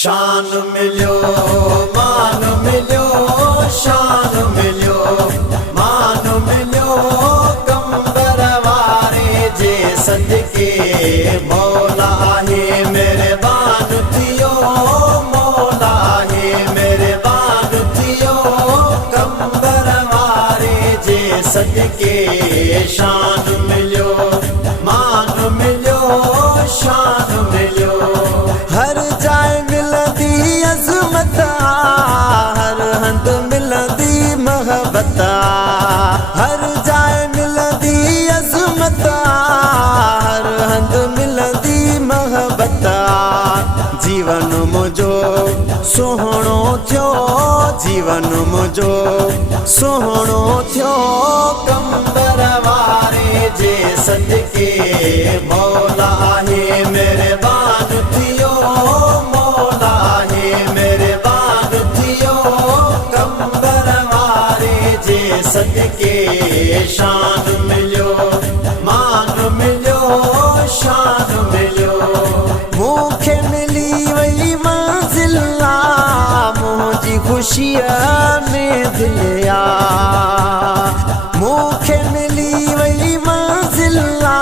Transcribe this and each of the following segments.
शान मिलियो मान मिलियो, शान मिलियो मान मिलियो, कंबर वारे जे सदके मौला है मेरे बान थियो, मौला है मेरे बान थियो, कंबर वारे जे सदके शान मिलियो मान मिलियो, शान मिलियो। हर जाए मिलदी अज़मत, हर हंद मिलदी महबत, हर जाए मिलदी अज़मत, हर हंद मिलदी महबत। जीवन मुझो सोहणो थियो, जीवन मुझो सोहणो थियो, कंबर वारे जे सदके मौला है मेरे बान थियो, मौला है मेरे बान थियो, कंबर वारे जे सदके शान मिलियो मान मिलियो, शान मिलियो। मूंखे मिली वही मंजिला मुझी खुशिया में दिलिया, मूंखे मिली वही मंजिला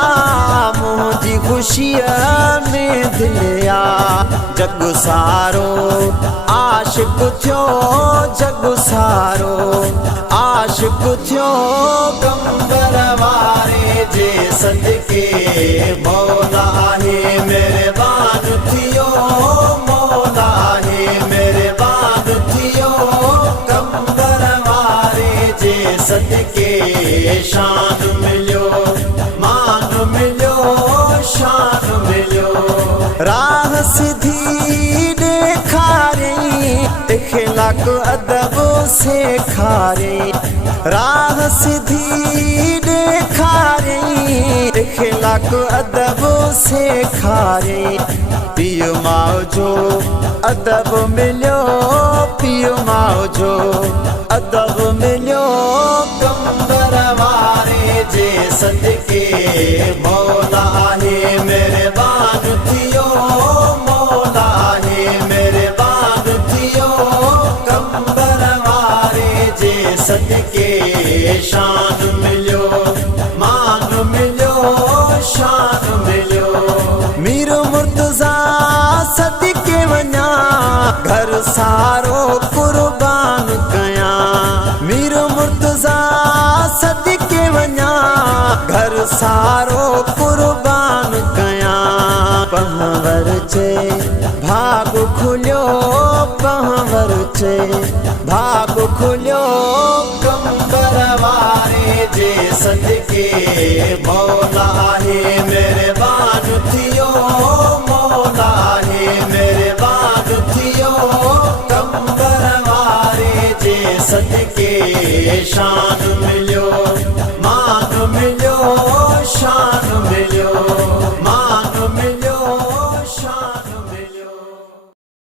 मुझी खुशिया में दिलिया। जग सारो आशिक थियो, जग सारो आशिक थियो, कंबर वारे जे सदके मौला है मेरे बान थियो, मौला है मेरे बान थियो, कंबर वारे जे सदके शान मिलियो मान मिलियो, शान मिलियो। राह सीधी देखारे इखलाक अदब सिखारे, राह सीधी देखारे इखलाक अदब सिखारे। पियो माओ जो अदब मिलियो, पियो माओ जो अदब मिलियो, कंबर वारे जे सदके मौला है मेरे बान थियो, मौला है मेरे बान थियो, कंबर वारे जे सदके शान मिलियो मान मिलियो, शान मिलियो। मीर मुर्तज़ा सदके वञा घर सारो कुर्बान कया, मीर मुर्तज़ा सदके वञा घर सारो कुर्बान कया। पहवर चे भाग खुलियो, पहवर चे भाग खुलियो, कंबर वारे जे सदके मौला है मेरे बान थियो, मौला